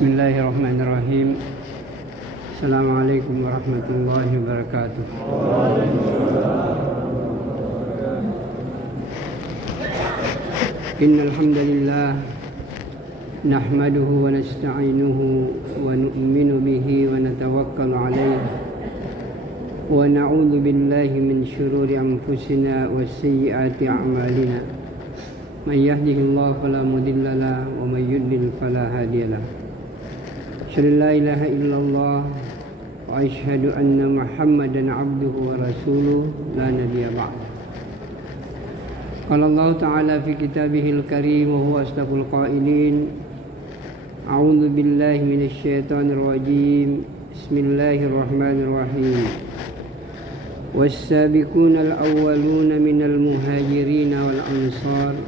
Bismillahirrahmanirrahim. Assalamualaikum warahmatullahi wabarakatuh. Innal hamdalillah nahmaduhu wa nasta'inuhu wa nu'minu bihi wa natawakkalu alayhi wa na'udzu billahi min shururi anfusina wa sayyiati a'malina. Man yahdihillahu fala mudilla lahu wa man yudlil fala hadiya lahu. Asyhadu an la ilaha illallah wa asyhadu anna Muhammadan abduhu wa rasuluhu la nabiyya ba'd. Qala Allah Ta'ala fi kitabihil karim wa huwa asdaqul qailin. A'udzu billahi minasy syaithanir rajim. Bismillahirrahmanirrahim. Was-sabiqunal awwaluna minal muhajirin wal ansar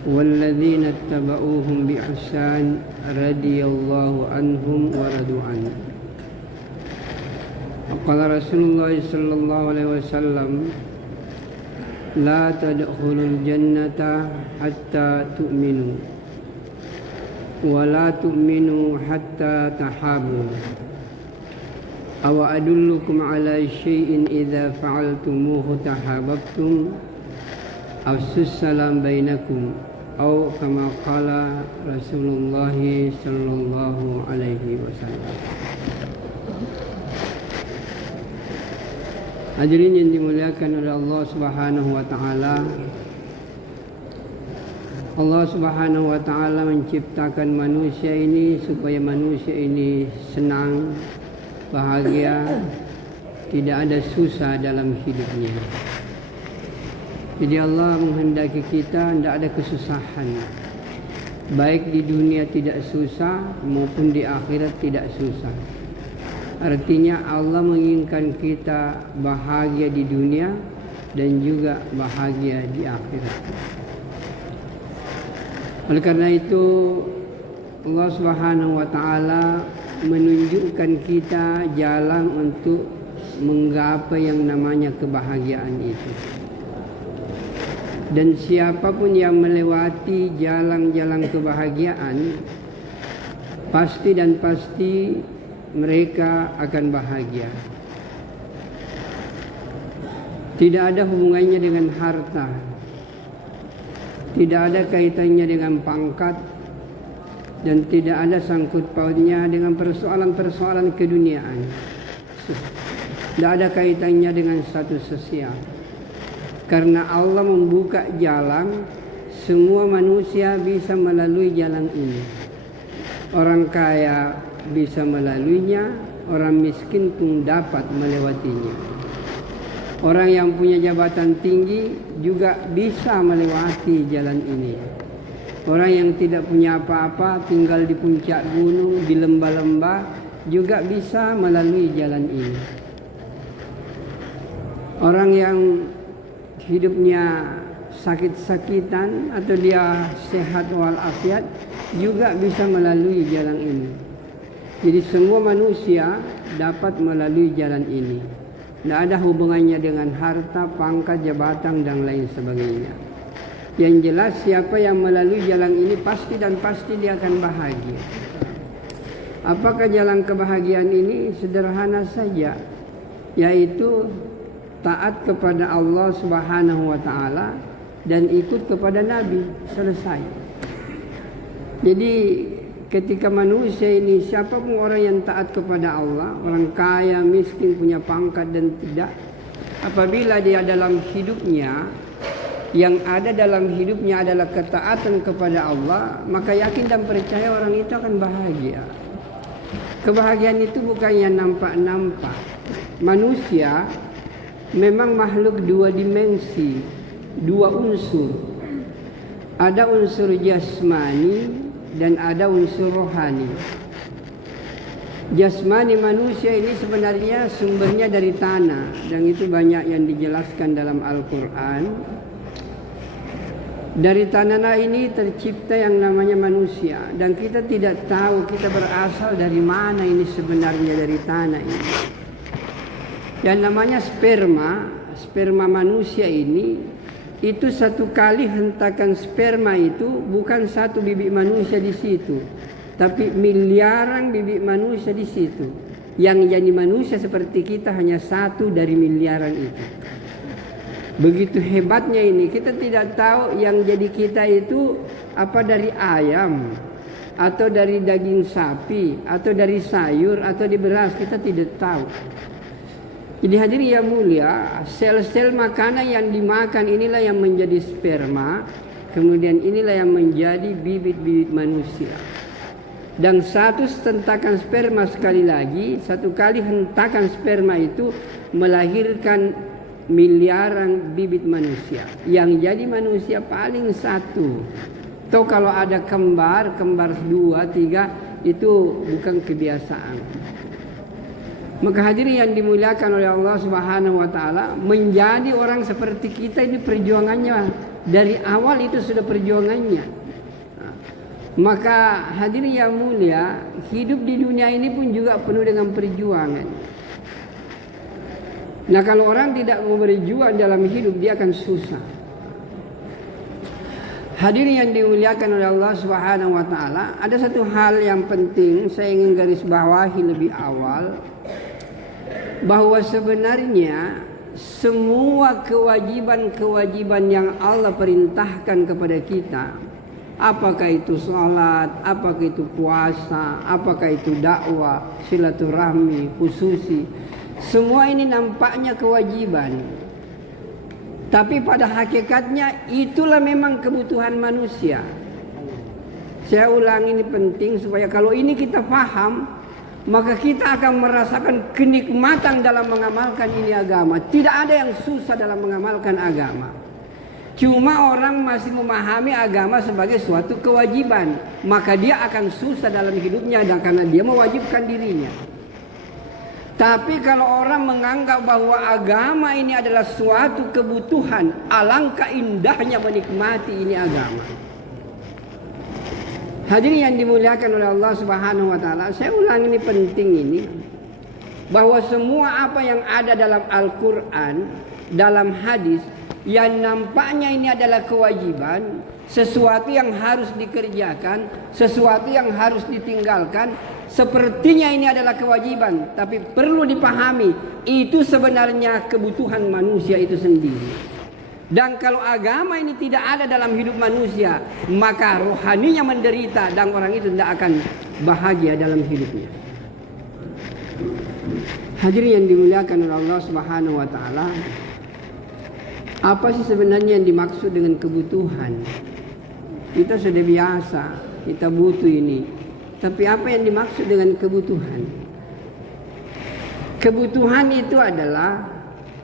walladzina ittaba'uuhum biihsan radhiyallahu anhum wa radu anhu. Qala Rasulullah sallallahu alaihi wasallam, la tadkhulul jannata hatta tu'minu wa la tu'minu hatta tahabu. Aw adullukum ala syai'in idza fa'altumuhu tahabbtum afsus salam bainakum. Atau kama qala Rasulullah sallallahu alaihi wasallam. Hadirin yang dimuliakan oleh Allah Subhanahu wa taala. Allah Subhanahu wa taala menciptakan manusia ini supaya manusia ini senang, bahagia, tidak ada susah dalam hidupnya. Jadi Allah menghendaki kita tidak ada kesusahan, baik di dunia tidak susah maupun di akhirat tidak susah. Artinya Allah menginginkan kita bahagia di dunia dan juga bahagia di akhirat. Oleh karena itu Allah Subhanahu wa taala menunjukkan kita jalan untuk menggapai yang namanya kebahagiaan itu. Dan siapapun yang melewati jalan-jalan kebahagiaan, pasti dan pasti mereka akan bahagia. Tidak ada hubungannya dengan harta, tidak ada kaitannya dengan pangkat, dan tidak ada sangkut pautnya dengan persoalan-persoalan keduniaan. Tidak ada kaitannya dengan status sosial. Karena Allah membuka jalan, semua manusia bisa melalui jalan ini. Orang kaya bisa melaluinya, orang miskin pun dapat melewatinya. Orang yang punya jabatan tinggi juga bisa melewati jalan ini. Orang yang tidak punya apa-apa, tinggal di puncak gunung, di lembah-lembah, juga bisa melalui jalan ini. Orang yang hidupnya sakit-sakitan atau dia sehat walafiat juga bisa melalui jalan ini. Jadi semua manusia dapat melalui jalan ini. Tidak ada hubungannya dengan harta, pangkat, jabatan dan lain sebagainya. Yang jelas siapa yang melalui jalan ini pasti dan pasti dia akan bahagia. Apakah jalan kebahagiaan ini? Sederhana saja, yaitu taat kepada Allah Subhanahu wa taala dan ikut kepada Nabi. Selesai. Jadi ketika manusia ini, siapapun orang yang taat kepada Allah, orang kaya, miskin, punya pangkat dan tidak, apabila dia dalam hidupnya, yang ada dalam hidupnya adalah ketaatan kepada Allah, maka yakin dan percaya orang itu akan bahagia. Kebahagiaan itu bukan yang nampak-nampak. Manusia memang makhluk dua dimensi, dua unsur. Ada unsur jasmani dan ada unsur rohani. Jasmani manusia ini sebenarnya sumbernya dari tanah, dan itu banyak yang dijelaskan dalam Al-Quran. Dari tanah ini tercipta yang namanya manusia, dan kita tidak tahu kita berasal dari mana ini sebenarnya dari tanah ini. Yang namanya sperma manusia ini, itu satu kali hentakan sperma itu bukan satu bibit manusia di situ, tapi miliaran bibit manusia di situ. Yang jadi manusia seperti kita hanya 1 dari miliaran itu. Begitu hebatnya ini, kita tidak tahu yang jadi kita itu apa dari ayam, atau dari daging sapi, atau dari sayur, atau di beras, kita tidak tahu. Jadi hadirin yang mulia, sel-sel makanan yang dimakan inilah yang menjadi sperma, kemudian inilah yang menjadi bibit-bibit manusia. Dan satu hentakan sperma sekali lagi, satu kali hentakan sperma itu melahirkan miliaran bibit manusia. Yang jadi manusia paling 1. Atau kalau ada kembar 2, 3, itu bukan kebiasaan. Maka hadirin yang dimuliakan oleh Allah Subhanahu wa taala, menjadi orang seperti kita ini perjuangannya dari awal, itu sudah perjuangannya. Maka hadirin yang mulia, hidup di dunia ini pun juga penuh dengan perjuangan. Nah, kalau orang tidak mau berjuang dalam hidup, dia akan susah. Hadirin yang dimuliakan oleh Allah Subhanahu wa taala, ada satu hal yang penting saya ingin garis bawahi lebih awal, bahwa sebenarnya semua kewajiban-kewajiban yang Allah perintahkan kepada kita, apakah itu sholat, apakah itu puasa, apakah itu dakwah, silaturahmi, khususi, semua ini nampaknya kewajiban. Tapi pada hakikatnya itulah memang kebutuhan manusia. Saya ulang, ini penting supaya kalau ini kita paham, maka kita akan merasakan kenikmatan dalam mengamalkan ini agama. Tidak ada yang susah dalam mengamalkan agama. Cuma orang masih memahami agama sebagai suatu kewajiban, maka dia akan susah dalam hidupnya, dan karena dia mewajibkan dirinya. Tapi kalau orang menganggap bahwa agama ini adalah suatu kebutuhan, alangkah indahnya menikmati ini agama. Hadirin yang dimuliakan oleh Allah Subhanahu wa taala, saya ulang, ini penting ini, bahwa semua apa yang ada dalam Al-Qur'an, dalam hadis, yang nampaknya ini adalah kewajiban, sesuatu yang harus dikerjakan, sesuatu yang harus ditinggalkan, sepertinya ini adalah kewajiban, tapi perlu dipahami itu sebenarnya kebutuhan manusia itu sendiri. Dan kalau agama ini tidak ada dalam hidup manusia, maka rohaninya menderita dan orang itu tidak akan bahagia dalam hidupnya. Hadirin yang dimuliakan oleh Allah Subhanahu wa taala, apa sih sebenarnya yang dimaksud dengan kebutuhan? Kita sudah biasa, kita butuh ini. Tapi apa yang dimaksud dengan kebutuhan? Kebutuhan itu adalah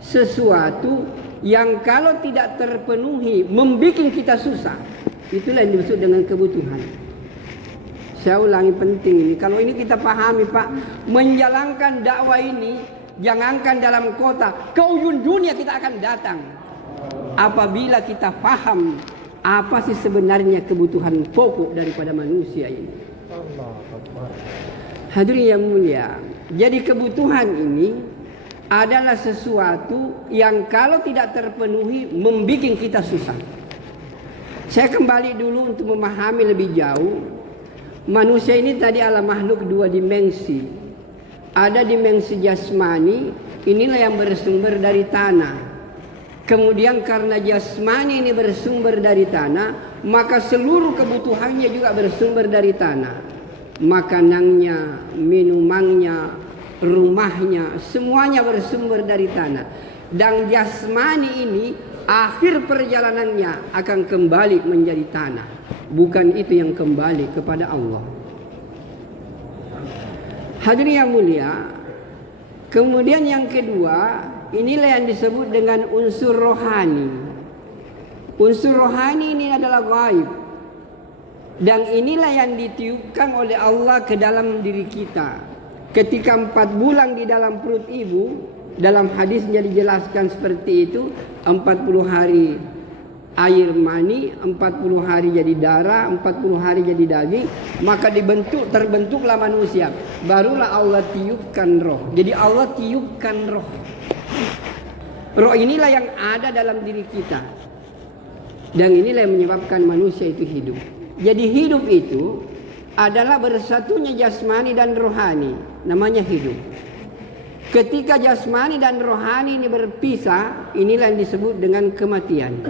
sesuatu yang kalau tidak terpenuhi membuat kita susah. Itulah yang dimaksud dengan kebutuhan. Saya ulangi, penting ini. Kalau ini kita pahami, Pak, menjalankan dakwah ini, jangankan dalam kota, ke ujung dunia kita akan datang. Apabila kita paham apa sih sebenarnya kebutuhan pokok daripada manusia ini. Hadirin yang mulia, jadi kebutuhan ini adalah sesuatu yang kalau tidak terpenuhi membuat kita susah. Saya kembali dulu untuk memahami lebih jauh. Manusia ini tadi adalah makhluk 2 dimensi. Ada dimensi jasmani, inilah yang bersumber dari tanah. Kemudian karena jasmani ini bersumber dari tanah, maka seluruh kebutuhannya juga bersumber dari tanah. Makanannya, minumannya, rumahnya, semuanya bersumber dari tanah. Dan jasmani ini akhir perjalanannya akan kembali menjadi tanah. Bukan itu yang kembali kepada Allah. Hadirin yang mulia, kemudian yang kedua, inilah yang disebut dengan unsur rohani. Unsur rohani ini adalah gaib. Dan inilah yang ditiupkan oleh Allah ke dalam diri kita. Ketika 4 bulan di dalam perut ibu, dalam hadisnya dijelaskan seperti itu, 40 hari air mani, 40 hari jadi darah, 40 hari jadi daging, maka terbentuklah manusia. Barulah Allah tiupkan roh. Jadi Allah tiupkan roh. Roh inilah yang ada dalam diri kita. Dan inilah yang menyebabkan manusia itu hidup. Jadi hidup itu adalah bersatunya jasmani dan rohani, namanya hidup. Ketika jasmani dan rohani ini berpisah, inilah yang disebut dengan kematian.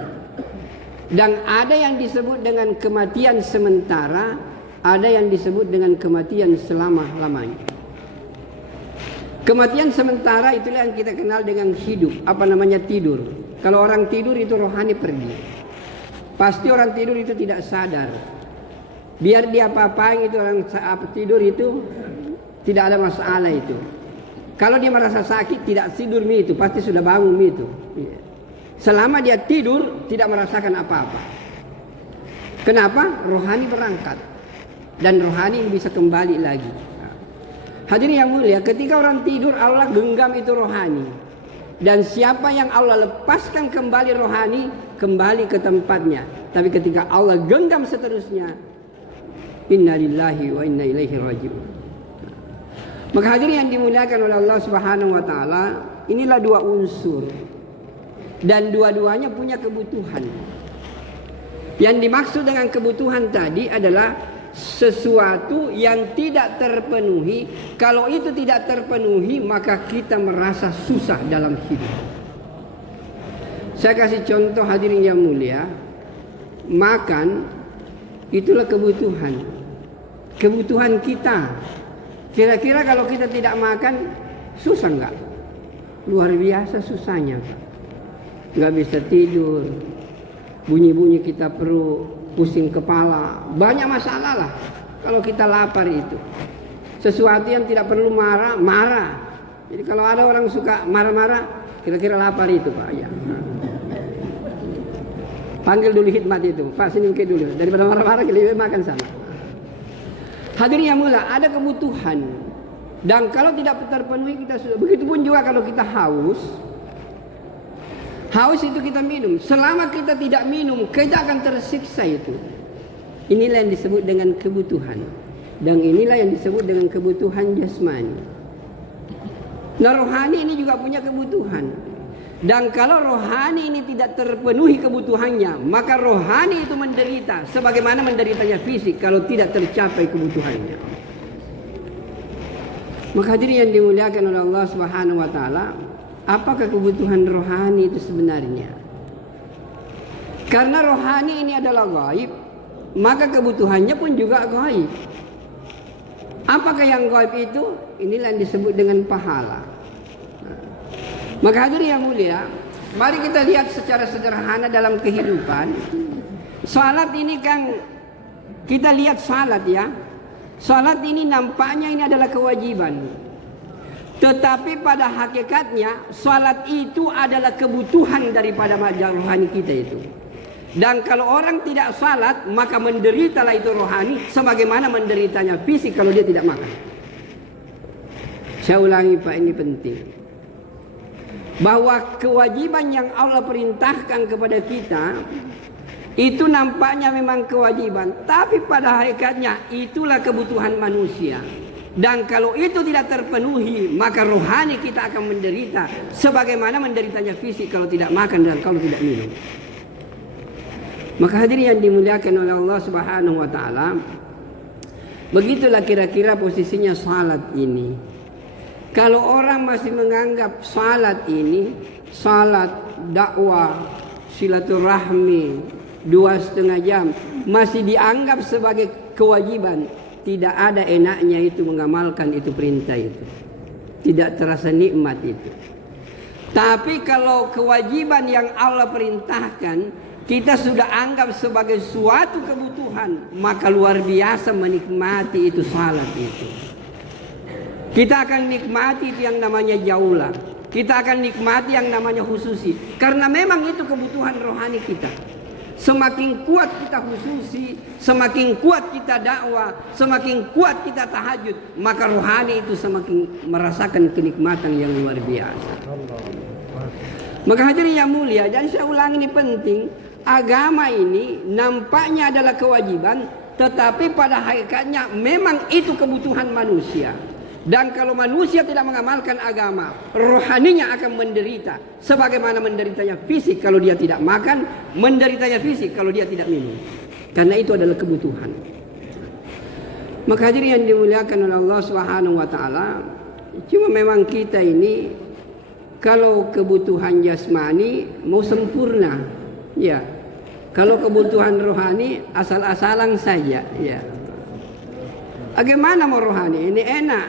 Dan ada yang disebut dengan kematian sementara, ada yang disebut dengan kematian selama-lamanya. Kematian sementara itulah yang kita kenal dengan hidup, apa namanya tidur. Kalau orang tidur itu rohani pergi. Pasti orang tidur itu tidak sadar. Biar dia apa-apain itu orang tidur itu tidak ada masalah itu. Kalau dia merasa sakit tidak tidur itu, pasti sudah bangun itu. Selama dia tidur tidak merasakan apa-apa. Kenapa? Rohani berangkat dan rohani bisa kembali lagi. Hadirin yang mulia, ketika orang tidur Allah genggam itu rohani. Dan siapa yang Allah lepaskan kembali rohani, kembali ke tempatnya. Tapi ketika Allah genggam seterusnya, inna lillahi wa inna ilaihi raji'un. Maka hadirin yang dimuliakan oleh Allah Subhanahu wa taala, inilah dua unsur. Dan dua-duanya punya kebutuhan. Yang dimaksud dengan kebutuhan tadi adalah sesuatu yang tidak terpenuhi. Kalau itu tidak terpenuhi, maka kita merasa susah dalam hidup. Saya kasih contoh hadirin yang mulia. Makan itulah kebutuhan. Kebutuhan kita. Kira-kira kalau kita tidak makan, susah enggak? Luar biasa susahnya. Enggak bisa tidur. Bunyi-bunyi kita perut, pusing kepala. Banyak masalah lah kalau kita lapar itu. Sesuatu yang tidak perlu marah. Jadi kalau ada orang suka marah-marah, kira-kira lapar itu Pak. Ya. Panggil dulu khidmat itu. Pak sini mungkin dulu. Daripada marah-marah, lebih makan sana. Hadirin yang mulia, ada kebutuhan. Dan kalau tidak terpenuhi kita sudah. Begitupun juga kalau kita haus. Haus itu kita minum. Selama kita tidak minum, kita akan tersiksa itu. Inilah yang disebut dengan kebutuhan. Dan inilah yang disebut dengan kebutuhan jasmani. Nah rohani ini juga punya kebutuhan. Dan kalau rohani ini tidak terpenuhi kebutuhannya, maka rohani itu menderita sebagaimana menderitanya fisik kalau tidak tercapai kebutuhannya. Maka hadirin yang dimuliakan oleh Allah Subhanahu wa taala, apakah kebutuhan rohani itu sebenarnya? Karena rohani ini adalah gaib, maka kebutuhannya pun juga gaib. Apakah yang gaib itu? Inilah yang disebut dengan pahala. Maka hadirin yang mulia, mari kita lihat secara sederhana dalam kehidupan. Salat ini kan kita lihat salat ya. Salat ini nampaknya ini adalah kewajiban. Tetapi pada hakikatnya salat itu adalah kebutuhan daripada rohani kita itu. Dan kalau orang tidak salat, maka menderitalah itu rohani sebagaimana menderitanya fisik kalau dia tidak makan. Saya ulangi Pak, ini penting. Bahwa kewajiban yang Allah perintahkan kepada kita itu nampaknya memang kewajiban, tapi pada hakikatnya itulah kebutuhan manusia. Dan kalau itu tidak terpenuhi, maka rohani kita akan menderita sebagaimana menderitanya fisik kalau tidak makan dan kalau tidak minum. Maka hadirin yang dimuliakan oleh Allah Subhanahu wa taala, begitulah kira-kira posisinya salat ini. Kalau orang masih menganggap salat ini, salat, dakwah, silaturahmi 2,5 jam masih dianggap sebagai kewajiban, tidak ada enaknya itu mengamalkan itu perintah itu. Tidak terasa nikmat itu. Tapi kalau kewajiban yang Allah perintahkan kita sudah anggap sebagai suatu kebutuhan, maka luar biasa menikmati itu salat itu. Kita akan nikmati itu yang namanya jaulah. Kita akan nikmati yang namanya khususi. Karena memang itu kebutuhan rohani kita. Semakin kuat kita khususi, semakin kuat kita dakwah, semakin kuat kita tahajud, maka rohani itu semakin merasakan kenikmatan yang luar biasa. Maka hadirin yang mulia, dan saya ulang ini penting. Agama ini nampaknya adalah kewajiban, tetapi pada hakikatnya memang itu kebutuhan manusia. Dan kalau manusia tidak mengamalkan agama, rohaninya akan menderita. Sebagaimana menderitanya fisik kalau dia tidak makan, menderitanya fisik kalau dia tidak minum. Karena itu adalah kebutuhan. Maka hadirin yang dimuliakan oleh Allah Subhanahu wa taala, cuma memang kita ini kalau kebutuhan jasmani mau sempurna, ya. Kalau kebutuhan rohani asal-asalan saja, ya. Bagaimana mau rohani? Ini enak,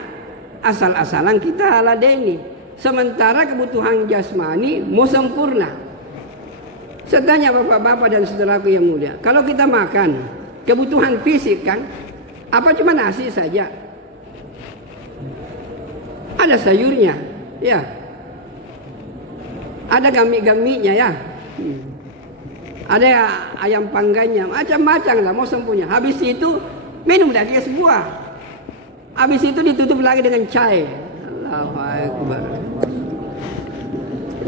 asal-asalan kita ladeni. Sementara kebutuhan jasmani mau sempurna. Saya tanya bapak-bapak dan saudaraku yang mulia, kalau kita makan kebutuhan fisik kan, apa cuma nasi saja? Ada sayurnya, ya. Ada gami-gaminya, ya. Ada ayam panggangnya, macam-macam lah mau sempurna. Habis itu minum lagi sebuah. Habis itu ditutup lagi dengan cai. Allahu Akbar.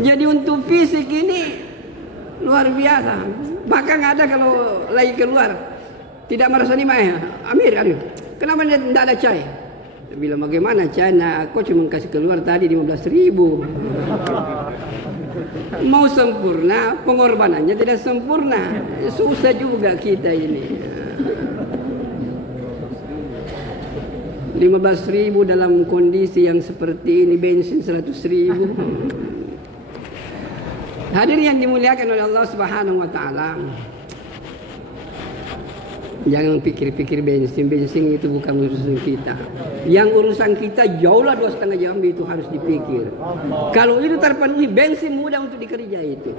Jadi untuk fisik ini luar biasa. Bahkan ada kalau lagi keluar tidak merasa nikmat. Amir, aduh, kenapa tidak ada cai? Dia bilang bagaimana cai? Nah, aku cuma kasih keluar tadi 15.000. Mau sempurna, pengorbanannya tidak sempurna. Susah juga kita ini. 15.000 dalam kondisi yang seperti ini, bensin 100.000. Hadirin yang dimuliakan oleh Allah Subhanahu wa taala. Jangan pikir-pikir bensin itu bukan urusan kita. Yang urusan kita jauhlah 2,5 jam itu harus dipikir. Kalau itu terpenuhi, bensin mudah untuk dikerja itu.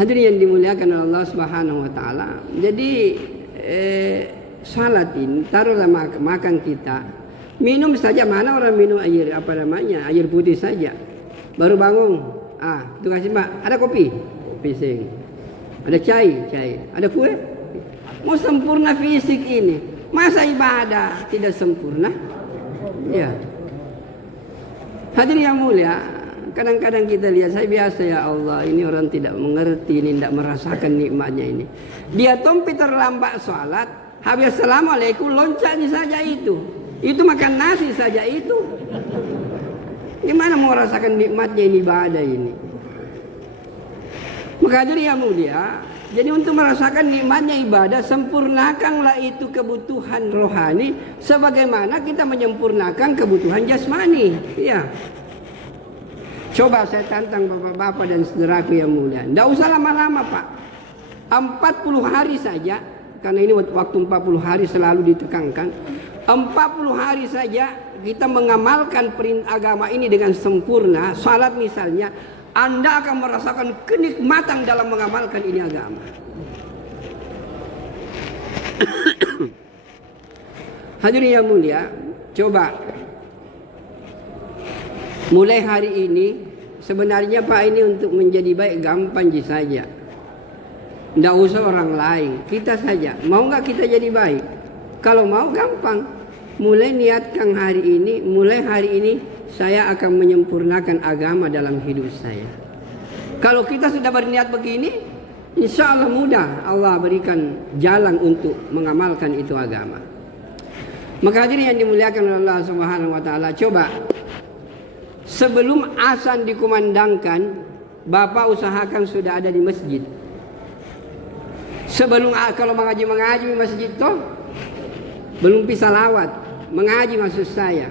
Hadirin yang dimuliakan oleh Allah Subhanahu wa taala. Jadi salat ini taruhlah makan kita. Minum saja, mana orang minum air air putih saja. Baru bangun, itu kasih Mbak, ada kopi sing. Ada cai, ada kue. Mau sempurna fisik ini, masa ibadah tidak sempurna? Ya. Hadirin yang mulia, kadang-kadang kita lihat, saya biasa ya Allah, ini orang tidak mengerti, ini tidak merasakan nikmatnya ini. Dia tompi terlambat sholat, habis assalamualaikum loncatnya saja itu makan nasi saja itu. Gimana mau rasakan nikmatnya ini ibadah ini? Maka hadirin yang mulia, jadi untuk merasakan nikmatnya ibadah, sempurnakanlah itu kebutuhan rohani sebagaimana kita menyempurnakan kebutuhan jasmani. Ya. Coba saya tantang bapak-bapak dan saudaraku yang mulia. Tidak usah lama-lama Pak. 40 hari saja, karena ini waktu 40 hari selalu ditekankan. 40 hari saja kita mengamalkan perintah agama ini dengan sempurna. Salat misalnya, Anda akan merasakan kenikmatan dalam mengamalkan ini agama. Hadirin yang mulia, coba mulai hari ini, sebenarnya Pak, ini untuk menjadi baik gampang saja. Tidak usah orang lain, kita saja. Mau nggak kita jadi baik? Kalau mau gampang. Mulai niatkan hari ini saya akan menyempurnakan agama dalam hidup saya. Kalau kita sudah berniat begini, insya Allah mudah Allah berikan jalan untuk mengamalkan itu agama. Maka hadirin yang dimuliakan oleh Allah Subhanahu wa taala, coba sebelum azan dikumandangkan, Bapak usahakan sudah ada di masjid. Sebelum kalau mengaji di masjid toh belum bisa lawat, mengaji maksud saya.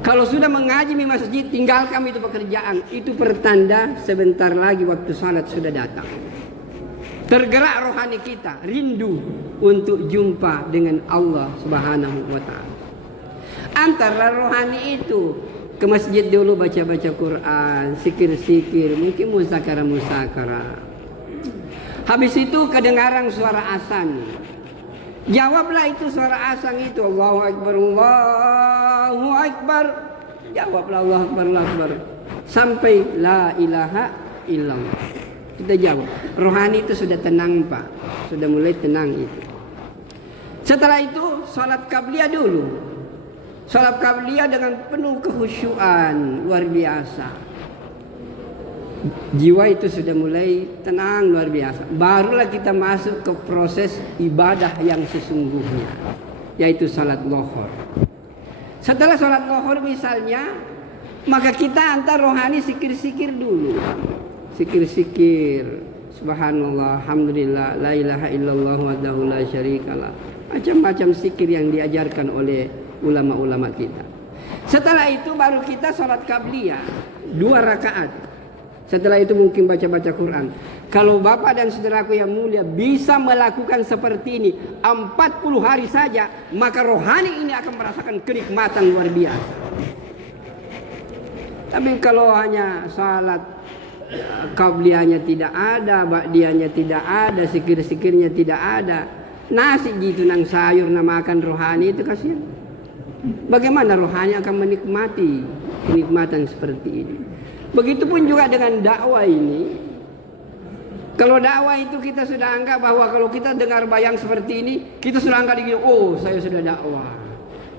Kalau sudah mengaji di masjid, tinggalkan itu pekerjaan. Itu pertanda sebentar lagi waktu salat sudah datang. Tergerak rohani kita, rindu untuk jumpa dengan Allah Subhanahu wa taala. Antara rohani itu ke masjid dulu, baca-baca Quran, zikir-zikir, mungkin muzakarah. Habis itu kedengaran suara azan. Jawablah itu suara azan itu, Allahu Akbar, Allahu Akbar. Jawablah Allahu Akbar, Allahu Akbar. Sampai la ilaha illallah. Kita jawab. Rohani itu sudah tenang Pak. Sudah mulai tenang itu. Setelah itu salat qabliyah dulu. Salat qabliyah dengan penuh kekhusyuan luar biasa. Jiwa itu sudah mulai tenang luar biasa. Barulah kita masuk ke proses ibadah yang sesungguhnya, yaitu salat lohor. Setelah salat lohor misalnya, maka kita antar rohani sikir-sikir dulu. Sikir-sikir Subhanallah, alhamdulillah, la ilaha illallah wahdahu la syarikalah. Macam-macam zikir yang diajarkan oleh ulama-ulama kita. Setelah itu baru kita sholat qabliyah 2 rakaat. Setelah itu mungkin baca-baca Quran. Kalau Bapak dan saudaraku yang mulia bisa melakukan seperti ini 40 hari saja, maka rohani ini akan merasakan kenikmatan luar biasa. Tapi kalau hanya salat qabliyahnya tidak ada, ba'diyahnya tidak ada, zikir-zikirnya tidak ada, nasi gitu nang sayur na makan rohani, itu kasihan. Bagaimana rohani akan menikmati kenikmatan seperti ini? Begitupun juga dengan dakwah ini. Kalau dakwah itu kita sudah anggap bahwa kalau kita dengar bayang seperti ini, kita sudah anggap begini, oh saya sudah dakwah.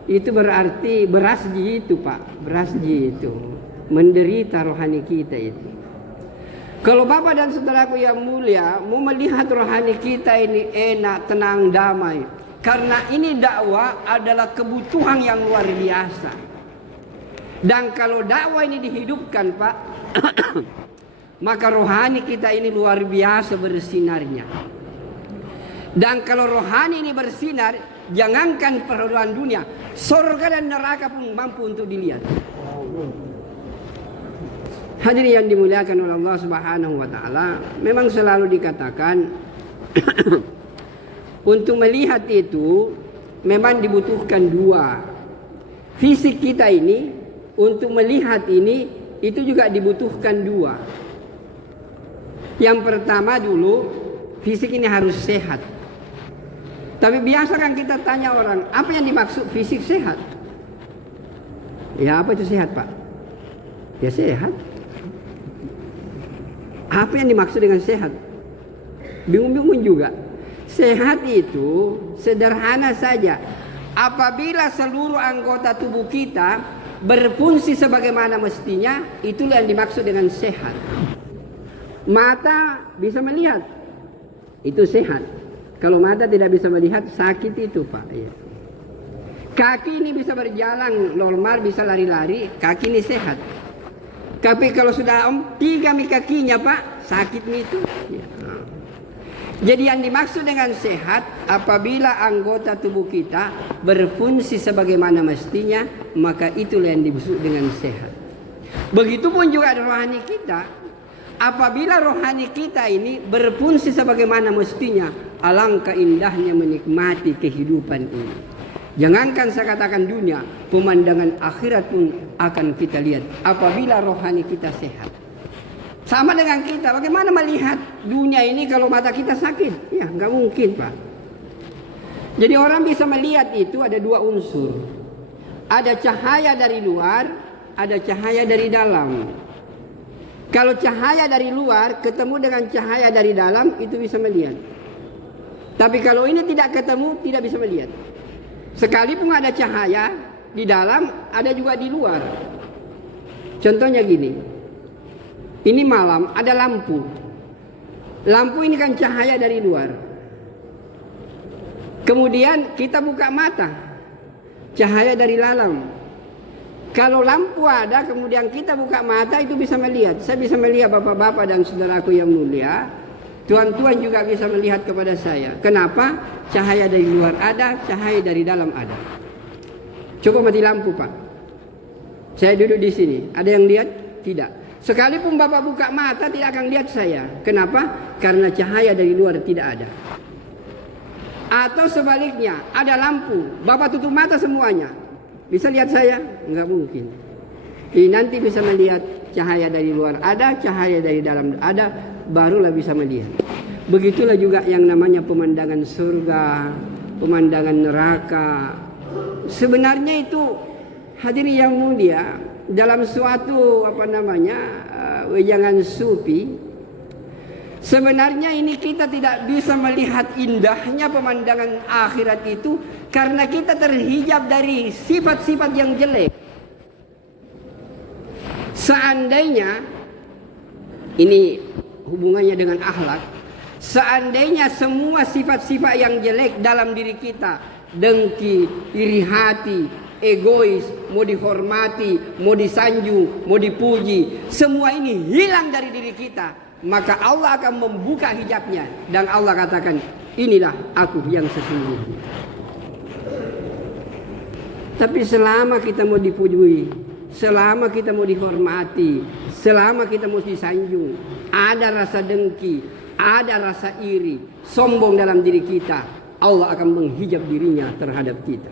Itu berarti berasji itu Pak, berasji itu. Menderita rohani kita itu. Kalau Bapak dan saudaraku yang mulia mau melihat rohani kita ini enak, tenang, damai, karena ini dakwah adalah kebutuhan yang luar biasa. Dan kalau dakwah ini dihidupkan Pak, maka rohani kita ini luar biasa bersinarnya. Dan kalau rohani ini bersinar, jangankan persoalan dunia, surga dan neraka pun mampu untuk dilihat. Hadirin yang dimuliakan oleh Allah Subhanahu wa taala, memang selalu dikatakan untuk melihat itu memang dibutuhkan 2. Fisik kita ini untuk melihat ini itu juga dibutuhkan 2. Yang pertama dulu, fisik ini harus sehat. Tapi biasa kan kita tanya orang, apa yang dimaksud fisik sehat? Ya apa itu sehat Pak? Ya sehat. Apa yang dimaksud dengan sehat? Bingung-bingung juga. Sehat itu sederhana saja. Apabila seluruh anggota tubuh kita berfungsi sebagaimana mestinya, itulah yang dimaksud dengan sehat. Mata bisa melihat, itu sehat. Kalau mata tidak bisa melihat, sakit itu Pak. Ya. Kaki ini bisa berjalan normal, bisa lari-lari, kaki ini sehat. Tapi kalau sudah 3 kakinya Pak, sakit itu. Ya. Jadi yang dimaksud dengan sehat, apabila anggota tubuh kita berfungsi sebagaimana mestinya, maka itulah yang disebut dengan sehat. Begitupun juga rohani kita, apabila rohani kita ini berfungsi sebagaimana mestinya, alangkah indahnya menikmati kehidupan ini. Jangankan saya katakan dunia, pemandangan akhirat pun akan kita lihat apabila rohani kita sehat. Sama dengan kita, bagaimana melihat dunia ini kalau mata kita sakit? Ya, nggak mungkin Pak. Jadi orang bisa melihat itu ada 2 unsur. Ada cahaya dari luar, ada cahaya dari dalam. Kalau cahaya dari luar ketemu dengan cahaya dari dalam, itu bisa melihat. Tapi kalau ini tidak ketemu, tidak bisa melihat. Sekalipun ada cahaya di dalam, ada juga di luar. Contohnya gini. Ini malam, ada lampu. Lampu ini kan cahaya dari luar. Kemudian kita buka mata, cahaya dari dalam. Kalau lampu ada, kemudian kita buka mata, itu bisa melihat. Saya bisa melihat bapak-bapak dan saudaraku yang mulia. Tuan-tuan juga bisa melihat kepada saya. Kenapa? Cahaya dari luar ada, cahaya dari dalam ada. Coba mati lampu Pak. Saya duduk di sini. Ada yang lihat? Tidak. Sekalipun Bapak buka mata tidak akan lihat saya. Kenapa? Karena cahaya dari luar tidak ada. Atau sebaliknya, ada lampu. Bapak tutup mata semuanya. Bisa lihat saya? Enggak mungkin. Ini nanti bisa melihat cahaya dari luar ada, cahaya dari dalam ada, barulah bisa melihat. Begitulah juga yang namanya pemandangan surga, pemandangan neraka. Sebenarnya itu hadirin yang mulia, dalam suatu wejangan sufi, sebenarnya ini kita tidak bisa melihat indahnya pemandangan akhirat itu karena kita terhijab dari sifat-sifat yang jelek. Seandainya ini hubungannya dengan akhlak, seandainya semua sifat-sifat yang jelek dalam diri kita, dengki, iri hati, egois, mau dihormati, mau disanjung, mau dipuji, semua ini hilang dari diri kita, maka Allah akan membuka hijabnya dan Allah katakan, inilah aku yang sesungguhnya. Tapi selama kita mau dipuji, selama kita mau dihormati, selama kita mau disanjung, ada rasa dengki, ada rasa iri, sombong dalam diri kita, Allah akan menghijab dirinya terhadap kita.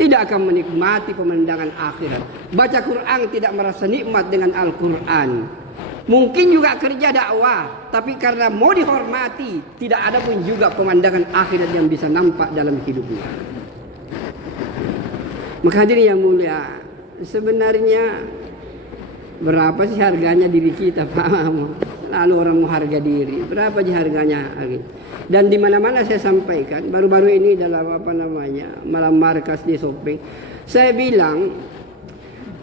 Tidak akan menikmati pemandangan akhirat. Baca Quran tidak merasa nikmat dengan Al-Quran. Mungkin juga kerja dakwah, tapi karena mau dihormati, tidak ada pun juga pemandangan akhirat yang bisa nampak dalam hidupnya. Maka hadirin yang mulia, sebenarnya berapa sih harganya diri kita, Pak? Lalu orang mau harga diri, berapa sih harganya? Dan di mana-mana saya sampaikan, baru-baru ini dalam malam markas di Sopeng, saya bilang,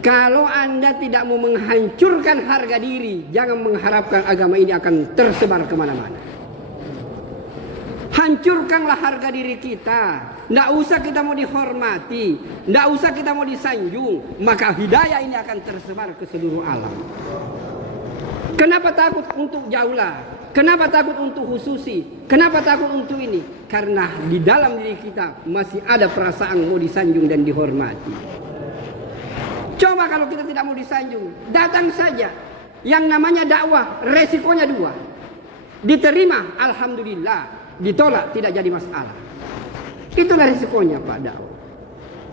kalau Anda tidak mau menghancurkan harga diri, jangan mengharapkan agama ini akan tersebar kemana-mana. Hancurkanlah harga diri kita. Tidak usah kita mau dihormati, tidak usah kita mau disanjung, maka hidayah ini akan tersebar ke seluruh alam. Kenapa takut untuk jauhlah? Kenapa takut untuk khususi? Kenapa takut untuk ini? Karena di dalam diri kita masih ada perasaan mau disanjung dan dihormati. Coba kalau kita tidak mau disanjung, datang saja. Yang namanya dakwah, resikonya dua. Diterima, alhamdulillah. Ditolak, tidak jadi masalah. Itulah resikonya Pak dakwah.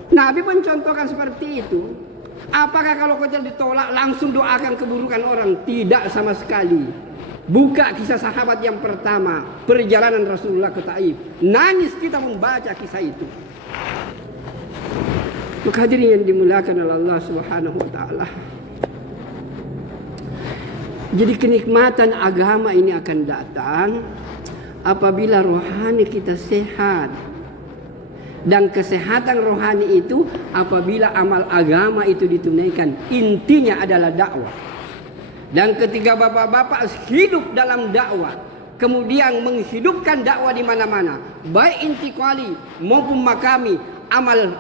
Nabi mencontohkan seperti itu. Apakah kalau kita ditolak langsung doakan keburukan orang? Tidak sama sekali. Buka kisah sahabat yang pertama, perjalanan Rasulullah ke Taif. Nangis kita membaca kisah itu. Maka hadirin yang dimuliakan oleh Allah Subhanahu wa taala. Jadi kenikmatan agama ini akan datang apabila rohani kita sehat. Dan kesehatan rohani itu apabila amal agama itu ditunaikan. Intinya adalah dakwah. Dan ketika bapak-bapak hidup dalam dakwah, kemudian menghidupkan dakwah di mana-mana, baik intiqali maupun makami, amal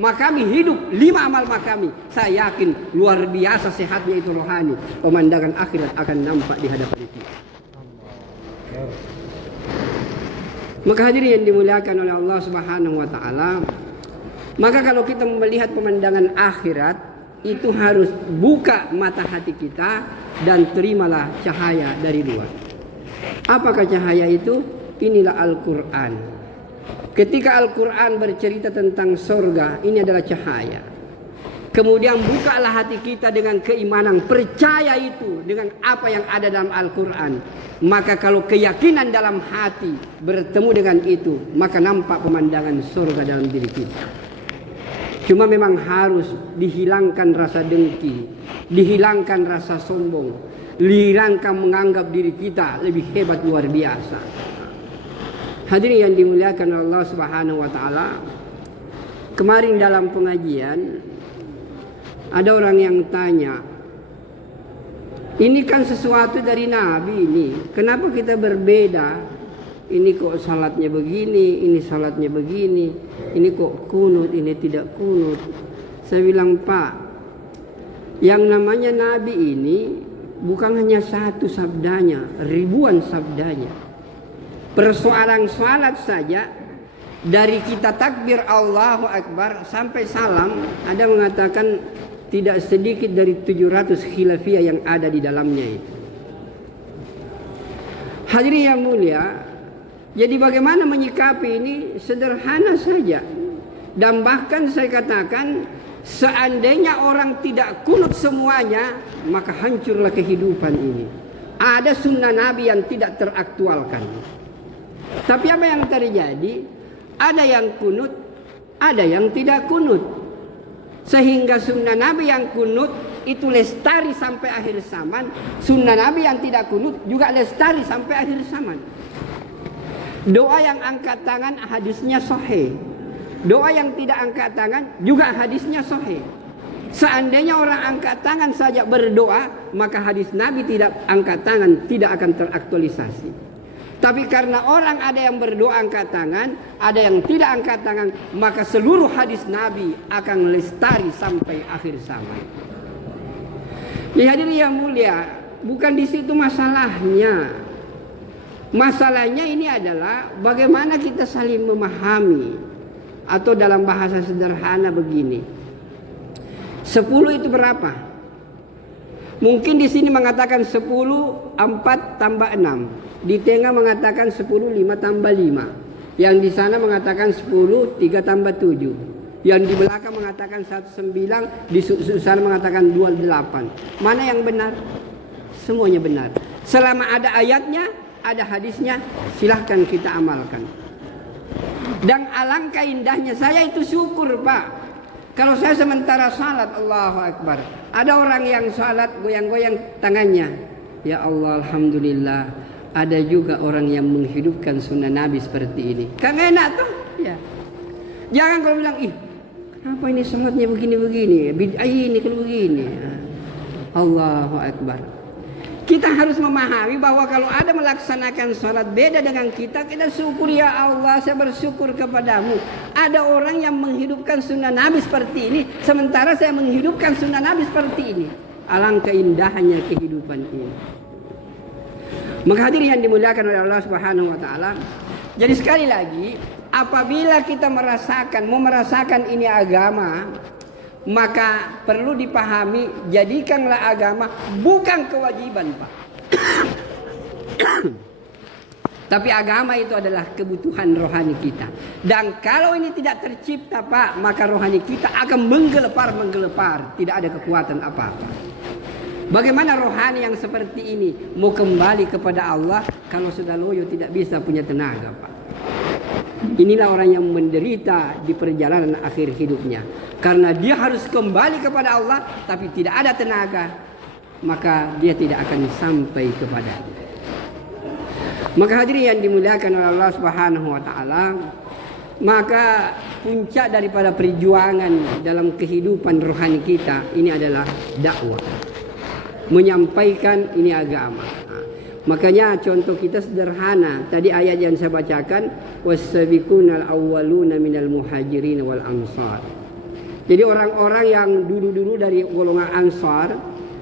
makami hidup 5 amal makami, saya yakin luar biasa sehatnya itu rohani. Pemandangan akhirat akan nampak di hadapan kita. Maka hadirin yang dimuliakan oleh Allah Subhanahu wa taala, maka kalau kita melihat pemandangan akhirat itu harus buka mata hati kita dan terimalah cahaya dari luar. Apakah cahaya itu? Inilah Al-Qur'an. Ketika Al-Quran bercerita tentang surga, ini adalah cahaya. Kemudian bukalah hati kita dengan keimanan, percaya itu dengan apa yang ada dalam Al-Quran. Maka kalau keyakinan dalam hati bertemu dengan itu, maka nampak pemandangan surga dalam diri kita. Cuma memang harus dihilangkan rasa dengki, dihilangkan rasa sombong, dihilangkan menganggap diri kita lebih hebat luar biasa. Hadirin yang dimuliakan Allah Subhanahu wa taala, kemarin dalam pengajian ada orang yang tanya, ini kan sesuatu dari Nabi ini, kenapa kita berbeda? Ini kok salatnya begini, ini salatnya begini, ini kok kunut, ini tidak kunut. Saya bilang, Pak, yang namanya Nabi ini bukan hanya satu sabdanya, ribuan sabdanya. Persoalan salat saja, dari kita takbir Allahu Akbar sampai salam, ada mengatakan tidak sedikit dari 700 khilafiyah yang ada di dalamnya itu. Hadirin yang mulia, jadi bagaimana menyikapi ini? Sederhana saja. Dan bahkan saya katakan, seandainya orang tidak kunut semuanya, maka hancurlah kehidupan ini. Ada sunnah Nabi yang tidak teraktualkan. Tapi apa yang terjadi? Ada yang kunut, ada yang tidak kunut. Sehingga sunnah Nabi yang kunut itu lestari sampai akhir zaman. Sunnah Nabi yang tidak kunut juga lestari sampai akhir zaman. Doa yang angkat tangan hadisnya sahih. Doa yang tidak angkat tangan juga hadisnya sahih. Seandainya orang angkat tangan saja berdoa, maka hadis Nabi tidak angkat tangan tidak akan teraktualisasi. Tapi karena orang ada yang berdoa angkat tangan, ada yang tidak angkat tangan, maka seluruh hadis Nabi akan lestari sampai akhir zaman. Hadirin yang mulia, bukan di situ masalahnya. Masalahnya ini adalah bagaimana kita saling memahami, atau dalam bahasa sederhana begini. 10 itu berapa? Mungkin di sini mengatakan 10 4 tambah 6. Di tengah mengatakan 10 5 tambah 5. Yang di sana mengatakan 10 3 tambah 7. Yang di belakang mengatakan 19, di sana mengatakan 28. Mana yang benar? Semuanya benar. Selama ada ayatnya, ada hadisnya, silahkan kita amalkan. Dan alangkah indahnya, saya itu syukur Pak. Kalau saya sementara salat, Allahu Akbar, ada orang yang salat goyang-goyang tangannya. Ya Allah, Alhamdulillah, ada juga orang yang menghidupkan sunnah Nabi seperti ini. Kan enak tuh ya. Jangan kalau bilang, ih kenapa ini salatnya begini-begini, bid'ah ini kalau begini. Allahu Akbar. Kita harus memahami bahwa kalau ada melaksanakan salat beda dengan kita syukur, ya Allah, saya bersyukur kepadamu. Ada orang yang menghidupkan sunnah Nabi seperti ini, sementara saya menghidupkan sunnah Nabi seperti ini. Alangkah indahnya kehidupan ini. Maka hadirin yang dimuliakan oleh Allah Subhanahu wa taala. Jadi sekali lagi, apabila kita merasakan ini agama, maka perlu dipahami, jadikanlah agama bukan kewajiban Pak. Tapi agama itu adalah kebutuhan rohani kita. Dan kalau ini tidak tercipta Pak, maka rohani kita akan menggelepar. Tidak ada kekuatan apa-apa. Bagaimana rohani yang seperti ini mau kembali kepada Allah kalau sudah loyo tidak bisa punya tenaga Pak. Inilah orang yang menderita di perjalanan akhir hidupnya. Karena dia harus kembali kepada Allah, tapi tidak ada tenaga, maka dia tidak akan sampai kepada-Nya. Maka hadirin yang dimuliakan oleh Allah Subhanahu wa taala, maka puncak daripada perjuangan dalam kehidupan rohani kita ini adalah dakwah. Menyampaikan ini agama. Makanya contoh kita sederhana. Tadi ayat yang saya bacakan, was-sabiqunal awwaluna minal muhajirin wal ansar. Jadi orang-orang yang dulu-dulu dari golongan ansar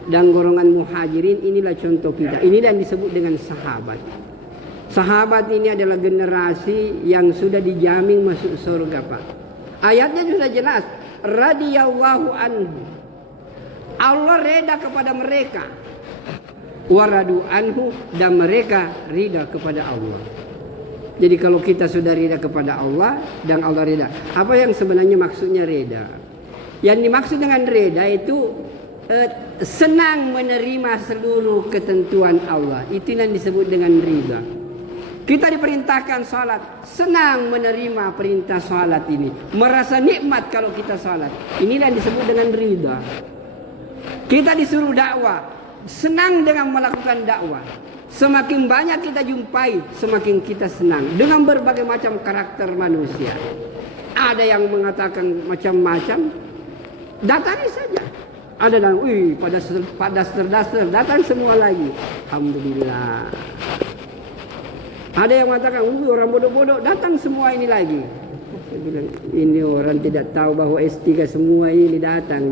dan golongan muhajirin, inilah contoh kita. Inilah yang disebut dengan sahabat. Sahabat ini adalah generasi yang sudah dijamin masuk surga Pak. Ayatnya sudah jelas. Radiyallahu anhu. Allah reda kepada mereka. Waradu anhu, dan mereka rida kepada Allah. Jadi kalau kita sudah rida kepada Allah dan Allah rida, apa yang sebenarnya maksudnya rida? Yang dimaksud dengan rida itu senang menerima seluruh ketentuan Allah. Itu yang disebut dengan rida. Kita diperintahkan salat, senang menerima perintah salat ini, merasa nikmat kalau kita salat. Inilah yang disebut dengan rida. Kita disuruh dakwah, senang dengan melakukan dakwah. Semakin banyak kita jumpai, semakin kita senang dengan berbagai macam karakter manusia. Ada yang mengatakan macam-macam, datangi saja. Ada yang, pada dasar datang semua lagi. Alhamdulillah. Ada yang mengatakan, orang bodoh-bodoh, datang semua ini lagi. Saya bilang, ini orang tidak tahu bahwa S3 semua ini datang.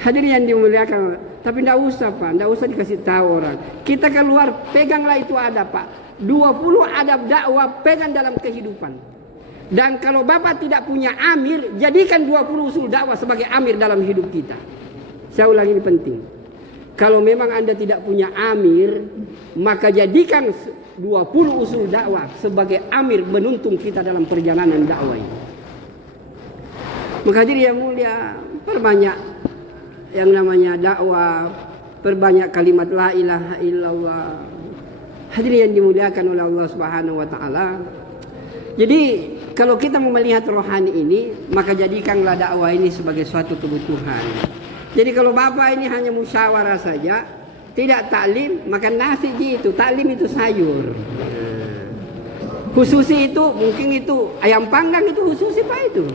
Hadirin yang dimuliakan, tapi tidak usah Pak, tidak usah dikasih tahu orang. Kita keluar, peganglah itu adab Pak. 20 adab dakwah, pegang dalam kehidupan. Dan kalau Bapak tidak punya amir, jadikan 20 usul dakwah sebagai amir dalam hidup kita. Saya ulangi, ini penting. Kalau memang Anda tidak punya amir, maka jadikan 20 usul dakwah sebagai amir menuntun kita dalam perjalanan dakwah ini. Maka hadirin yang mulia, perbanyak yang namanya dakwah, perbanyak kalimat la ilaha illallah. Hadirin yang dimuliakan oleh Allah Subhanahu wa taala. Jadi kalau kita mau melihat rohani ini, maka jadikanlah dakwah ini sebagai suatu kebutuhan. Jadi kalau Bapak ini hanya musyawarah saja, tidak taklim, makan nasi itu, taklim itu sayur. Khususi itu, mungkin itu ayam panggang itu khususi Pak itu.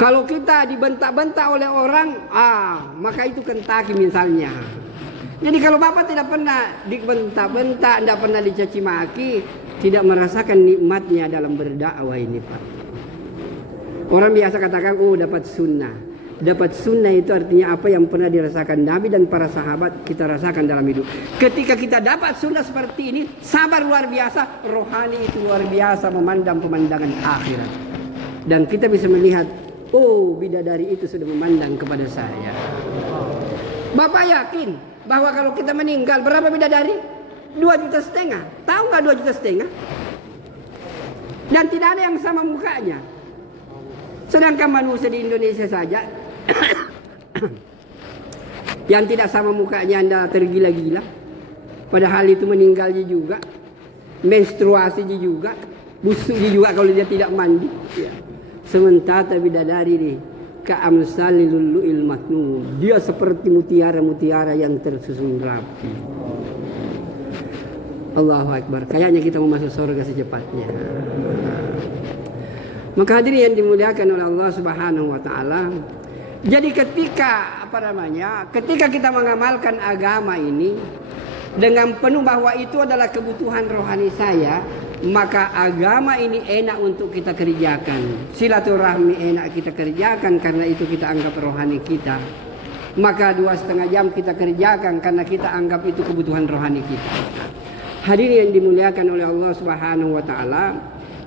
Kalau kita dibentak-bentak oleh orang, maka itu Kentucky misalnya. Jadi kalau Bapak tidak pernah dibentak-bentak, tidak pernah dicaci maki, tidak merasakan nikmatnya dalam berdakwah ini Pak. Orang biasa katakan, dapat sunnah. Dapat sunnah itu artinya apa yang pernah dirasakan Nabi dan para sahabat kita rasakan dalam hidup. Ketika kita dapat sunnah seperti ini, sabar luar biasa, rohani itu luar biasa memandang pemandangan akhirat. Dan kita bisa melihat, oh bidadari itu sudah memandang kepada saya. Bapak yakin bahwa kalau kita meninggal berapa bidadari? 2,5 juta. Tahu nggak 2,5 juta? Dan tidak ada yang sama mukanya. Sedangkan manusia di Indonesia saja yang tidak sama mukanya Anda tergila-gila. Padahal itu meninggalnya juga, menstruasinya juga, busuknya juga kalau dia tidak mandi. Ya. Sementara bidadari nih, ka'amsalil lu'lu'il maknun. Dia seperti mutiara-mutiara yang tersusun rapi. Allahu Akbar. Kayaknya kita mau masuk surga secepatnya. Maka hadirin yang dimuliakan oleh Allah Subhanahu wa taala, jadi ketika ketika kita mengamalkan agama ini dengan penuh bahwa itu adalah kebutuhan rohani saya, maka agama ini enak untuk kita kerjakan. Silaturahmi enak kita kerjakan karena itu kita anggap rohani kita. Maka 2,5 jam kita kerjakan karena kita anggap itu kebutuhan rohani kita. Hadirin yang dimuliakan oleh Allah Subhanahu wa taala,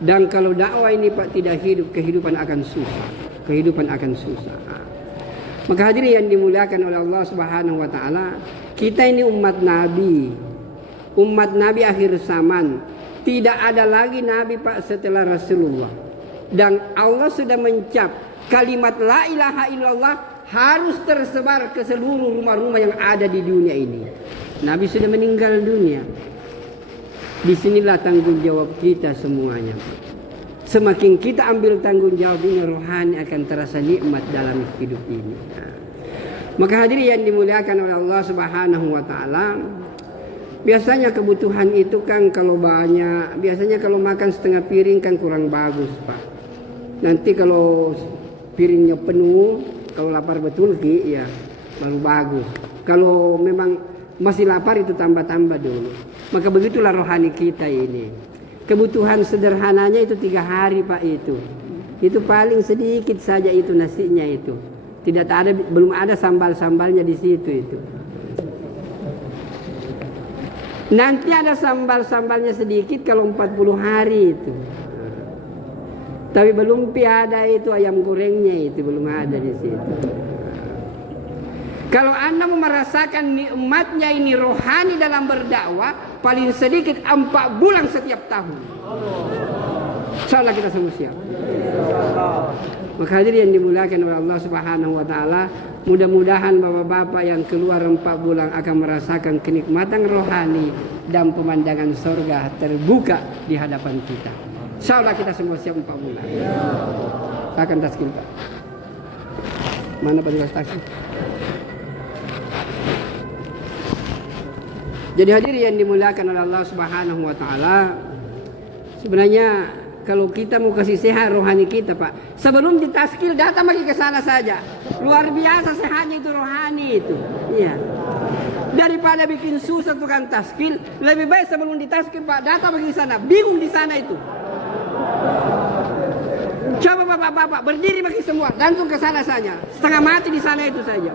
dan kalau dakwah ini Pak tidak hidup, kehidupan akan susah. Kehidupan akan susah. Maka hadirin yang dimuliakan oleh Allah Subhanahu wa taala, kita ini umat Nabi. Umat Nabi akhir zaman. Tidak ada lagi nabi Pak setelah Rasulullah. Dan Allah sudah mencap kalimat la ilaha illallah harus tersebar ke seluruh rumah-rumah yang ada di dunia ini. Nabi sudah meninggal dunia. Disinilah tanggung jawab kita semuanya. Semakin kita ambil tanggung jawab ini, rohani akan terasa nikmat dalam hidup ini. Maka hadirin yang dimuliakan oleh Allah Subhanahu wa taala, biasanya kebutuhan itu kan kalau banyak, biasanya kalau makan setengah piring kan kurang bagus, Pak. Nanti kalau piringnya penuh, kalau lapar betul ya baru bagus. Kalau memang masih lapar itu tambah-tambah dulu. Maka begitulah rohani kita ini. Kebutuhan sederhananya itu 3 hari Pak itu. Itu paling sedikit saja itu nasinya itu. Tidak ada, belum ada sambal-sambalnya di situ itu. Nanti ada sambal-sambalnya sedikit kalau 40 hari itu. Tapi belum ada itu ayam gorengnya itu belum ada di situ. Kalau Anda mau merasakan nikmatnya ini rohani dalam berdakwah, paling sedikit 4 bulan setiap tahun. Insyaallah kita semua siap. Maka hadirin yang dimuliakan oleh Allah Subhanahu wa taala, mudah-mudahan bapak-bapak yang keluar 4 bulan akan merasakan kenikmatan rohani dan pemandangan surga terbuka di hadapan kita. Insyaallah kita semua siap 4 bulan. Akan taskil Pak. Mana petugas taskil? Jadi hadirin yang dimuliakan oleh Allah Subhanahu wa taala, sebenarnya kalau kita mau kasih sehat rohani kita Pak, sebelum ditaskil datang lagi ke sana saja. Luar biasa sehatnya itu rohani itu. Iya. Daripada bikin susah tukang taskil, lebih baik sebelum ditaskil Pak datang lagi ke sana. Bingung di sana itu. Coba bapak-bapak berdiri bagi semua, langsung ke sana saja. Setengah mati di sana itu saja.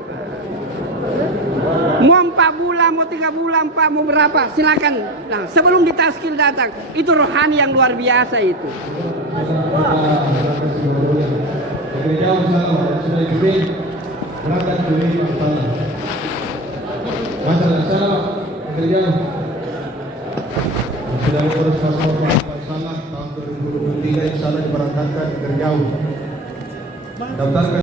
Mau 4 bulan, mau 3 bulan Pak, mau berapa silakan. Nah, sebelum ditaskil datang, itu rohani yang luar biasa itu. Sudah urus paspor tahun 2023 insya Allah diberangkatkan ke Riau. Daftarkan